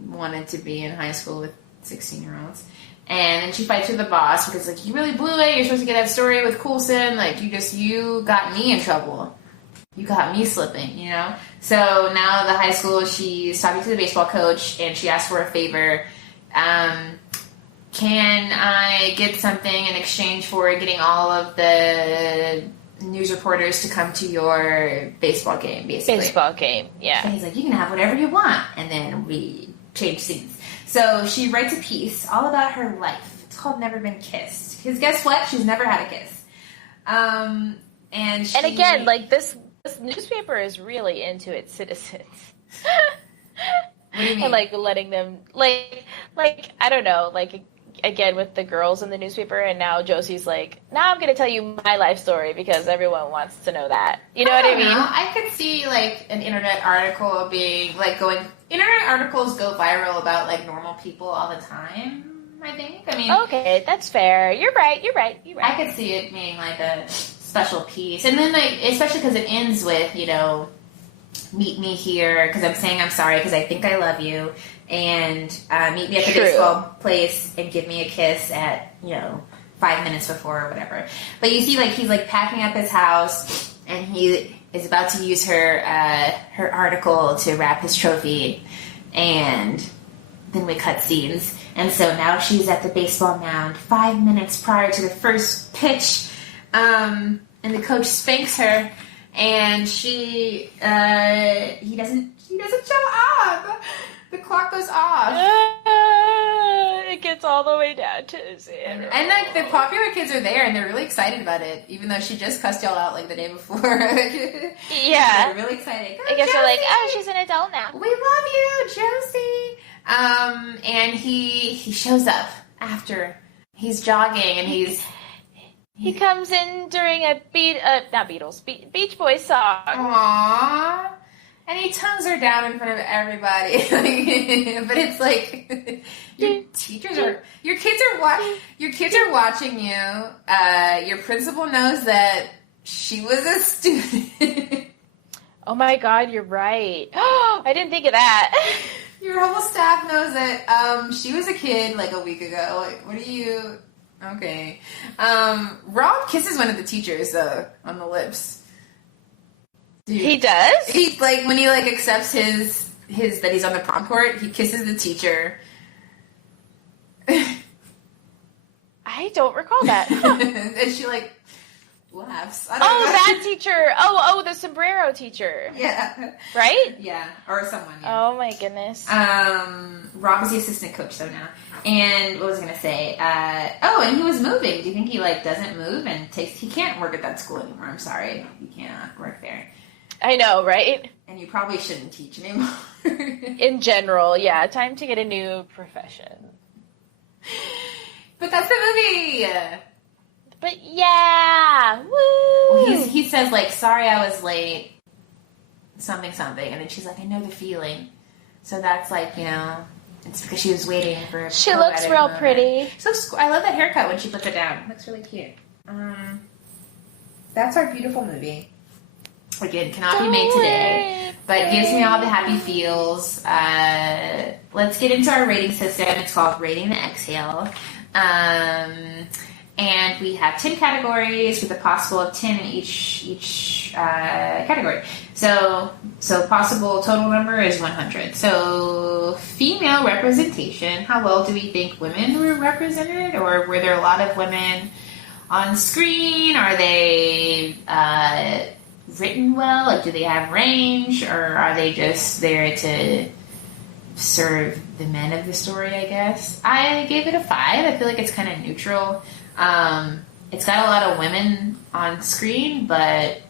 wanted to be in high school with 16-year-olds. And then she fights with the boss because, like, you really blew it. You're supposed to get that story with Coulson. Like, you got me in trouble. You got me slipping, So now the high school, she's talking to the baseball coach, and she asks for a favor. Can I get something in exchange for getting all of the news reporters to come to your baseball game, basically? Baseball game, yeah. And he's like, you can have whatever you want. And then we change scenes. So she writes a piece all about her life. It's called Never Been Kissed. Because guess what? She's never had a kiss. And again, like, this newspaper is really into its citizens. What do you mean? And, like, letting them, like, I don't know, like, again, with the girls in the newspaper, and now Josie's like, now I'm going to tell you my life story because everyone wants to know that. You know what I mean? I could see, like, an internet article being, like, internet articles go viral about, like, normal people all the time, I think. I mean... Okay, that's fair. You're right. I could see it being, like, a special piece. And then, like, especially because it ends with, meet me here because I'm saying I'm sorry because I think I love you, and meet me at the baseball place and give me a kiss at 5 minutes before or whatever. But you see, like, he's like packing up his house, and he is about to use her article to wrap his trophy, and then we cut scenes, and so now she's at the baseball mound 5 minutes prior to the first pitch, and the coach spanks her. And he doesn't show up. The clock goes off. It gets all the way down to 0. And, like, the popular kids are there, and they're really excited about it, even though she just cussed y'all out, like, the day before. Yeah. They're really excited. I guess they're like, oh, she's an adult now. We love you, Josie. And he shows up after he's jogging, and He comes in during a Beach Boys song. Aww. And he tongues her down in front of everybody. But it's like, your kids are watching you. Your principal knows that she was a student. Oh my God, you're right. I didn't think of that. Your whole staff knows that she was a kid like a week ago. Like, what are you... Okay. Rob kisses one of the teachers, though, on the lips. Dude. He does? He, like, when he, like, accepts his that he's on the prom court, he kisses the teacher. I don't recall that. And she, like, laughs. I don't know. That teacher. Oh, the sombrero teacher. Yeah. Right? Yeah. Or someone, yeah. Oh, my goodness. Rob is the assistant coach, though, now. And what was I going to say? And he was moving. Do you think he, like, doesn't move and he can't work at that school anymore. I'm sorry. He cannot work there. I know, right? And you probably shouldn't teach anymore. In general, yeah. Time to get a new profession. But that's the movie! But yeah! Woo! Well, he says, like, sorry I was late. Something. And then she's like, I know the feeling. So that's, like, it's because she was waiting for... She looks real pretty. So I love that haircut when she puts it down. It looks really cute. That's our beautiful movie. Again, cannot be made today, but gives me all the happy feels. Let's get into our rating system. It's called Rating the Exhale. And we have 10 categories with a possible of 10 in each category. So possible total number is 100. So female representation, how well do we think women were represented? Or were there a lot of women on screen? Are they written well? Like, do they have range? Or are they just there to serve the men of the story, I guess? I gave it a 5. I feel like it's kind of neutral. It's got a lot of women on screen, but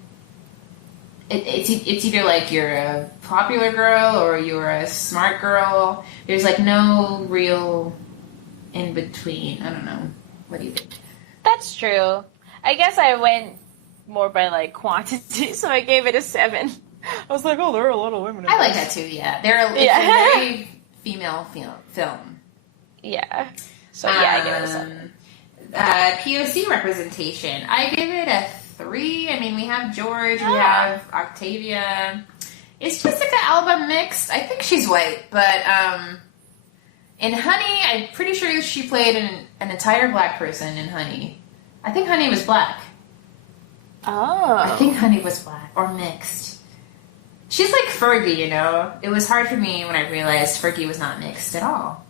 it's either like you're a popular girl or you're a smart girl. There's like no real in between. I don't know. What do you think? That's true. I guess I went more by like quantity, so I gave it a 7. I was like, oh, there are a lot of women in I like that too, yeah. It's a very female film. Yeah. So yeah, I give it a 7. POC representation. I give it a 3. I mean, we have George, we have Octavia. It's just like an album mixed. I think she's white, but in Honey, I'm pretty sure she played an entire black person in Honey. I think Honey was black. Oh. I think Honey was black or mixed. She's like Fergie, you know? It was hard for me when I realized Fergie was not mixed at all.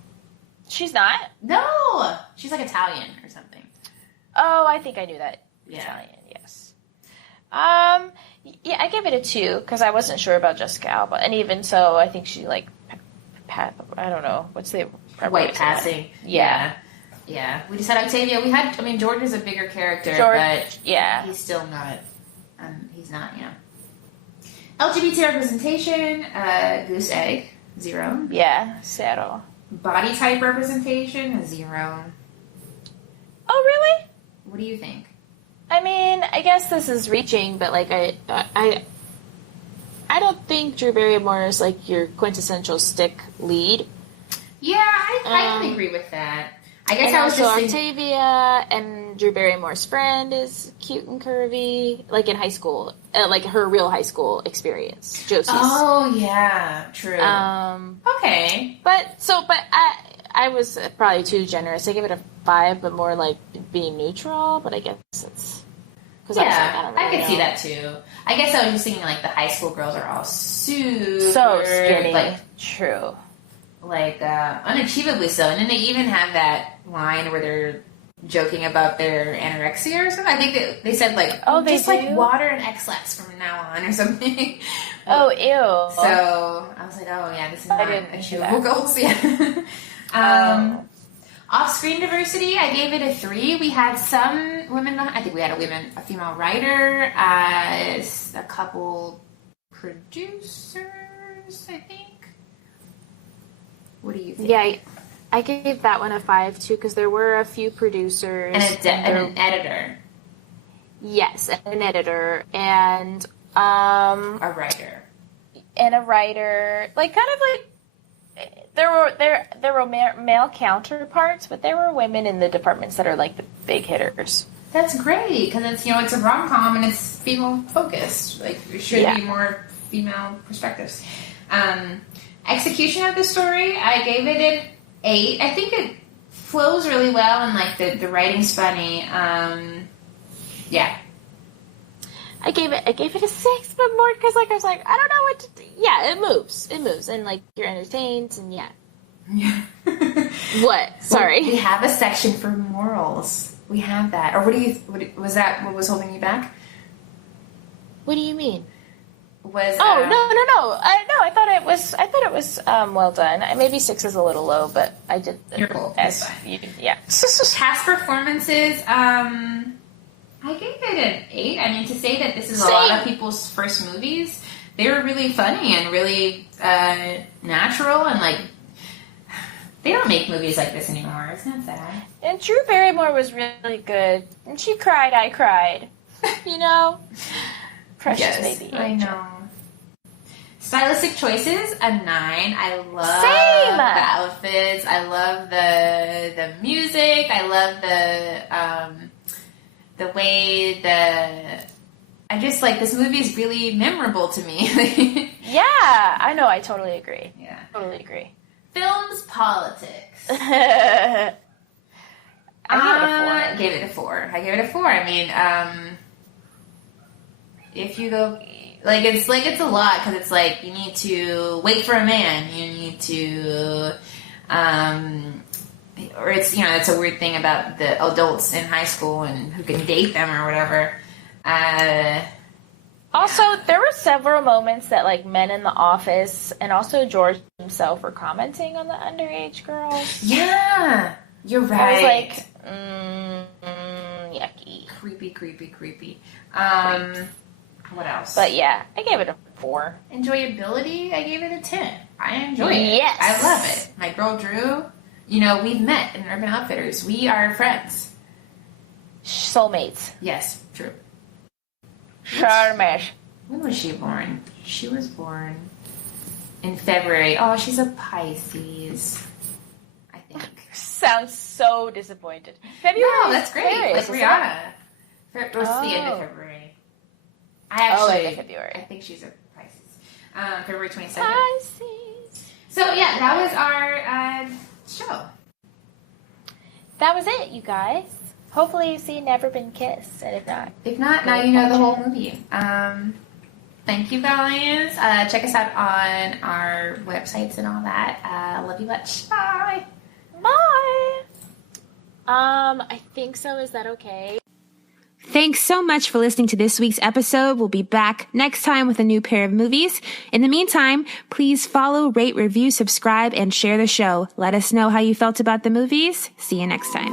She's not? No! She's like Italian or something. Oh, I think I knew that. Yeah. Italian, yes. Yeah, I gave it a 2 because I wasn't sure about Jessica Alba. And even so, I think she like, I don't know. What's the... White passing. Yeah. Yeah. We just had Octavia. George is a bigger character, but he's still not, he's not, LGBT representation, goose egg, 0. Yeah, 0. Body type representation, 0. Oh, really? What do you think? I mean, I guess this is reaching, but like I don't think Drew Barrymore is like your quintessential stick lead. Yeah, I can agree with that. I guess I was also just Octavia and Drew Barrymore's friend is cute and curvy, like in high school, like her real high school experience. Josie's. Oh yeah, true. Okay, but I was probably too generous. I give it a 5, but more like being neutral. But I guess it's because I could see that too. I guess I was just thinking like the high school girls are all super so skinny. Like true. Like unachievably so, and then they even have that line where they're joking about their anorexia or something. I think they said like, just like water and X-Lax from now on or something. Oh, ew. So I was like, oh yeah, this is not achievable goals. Yeah. Off-screen diversity, I gave it a 3. We had some women. I think we had a female writer, a couple producers, I think. What do you think? Yeah, I gave that one a 5 too because there were a few producers and an editor. Yes, an editor and a writer. And a writer, like kind of like there were male counterparts, but there were women in the departments that are like the big hitters. That's great because it's a rom-com and it's female focused. Like there should be more female perspectives. Execution of the story, I gave it an 8. I think it flows really well and like the writing's funny. Yeah. I gave it a 6, but more because like I was like I don't know what to do. Yeah, it moves and like you're entertained and yeah. What? Sorry. Well, we have a section for morals. We have that. Or was that what was holding you back? What do you mean? No. I thought it was well done. Maybe 6 is a little low, but I did. You're cool. Yeah. Past performances. I gave it an 8. I mean, to say that this is a lot of people's first movies, they were really funny and really natural and like they don't make movies like this anymore. It's not sad. And Drew Barrymore was really good, and she cried. I cried. You know. Precious baby. I know. Stylistic choices, a 9. I love the outfits. I love the music. I love the way I just, like, this movie is really memorable to me. Yeah, I know. I totally agree. Yeah. Totally agree. Films, politics. I gave it a 4. I gave it a 4. I mean, if you go, like, it's a lot, because it's like, you need to wait for a man. You need to, or it's, you know, it's a weird thing about the adults in high school and who can date them or whatever. Also, there were several moments that, like, men in the office and also George himself were commenting on the underage girls. Yeah, you're right. I was like, yucky. Creepy. What else? But yeah, I gave it a 4. Enjoyability, I gave it a 10. I enjoy it. Yes. I love it. My girl Drew, you know, we've met in Urban Outfitters. We are friends. Soulmates. Yes, true. Charmash. When was she born? She was born in February. Oh, she's a Pisces, I think. Sounds so disappointed. February. No, that's great. Paris, like Rihanna. It's the end of February. February. I think she's a Pisces. February 22nd. Pisces. So yeah, that was our show. That was it, you guys. Hopefully you've seen Never Been Kissed, and if not, now you know the whole movie. Thank you, guys. Check us out on our websites and all that. Love you much. Bye. Bye. I think so. Is that okay? Thanks so much for listening to this week's episode. We'll be back next time with a new pair of movies. In the meantime, please follow, rate, review, subscribe, and share the show. Let us know how you felt about the movies. See you next time.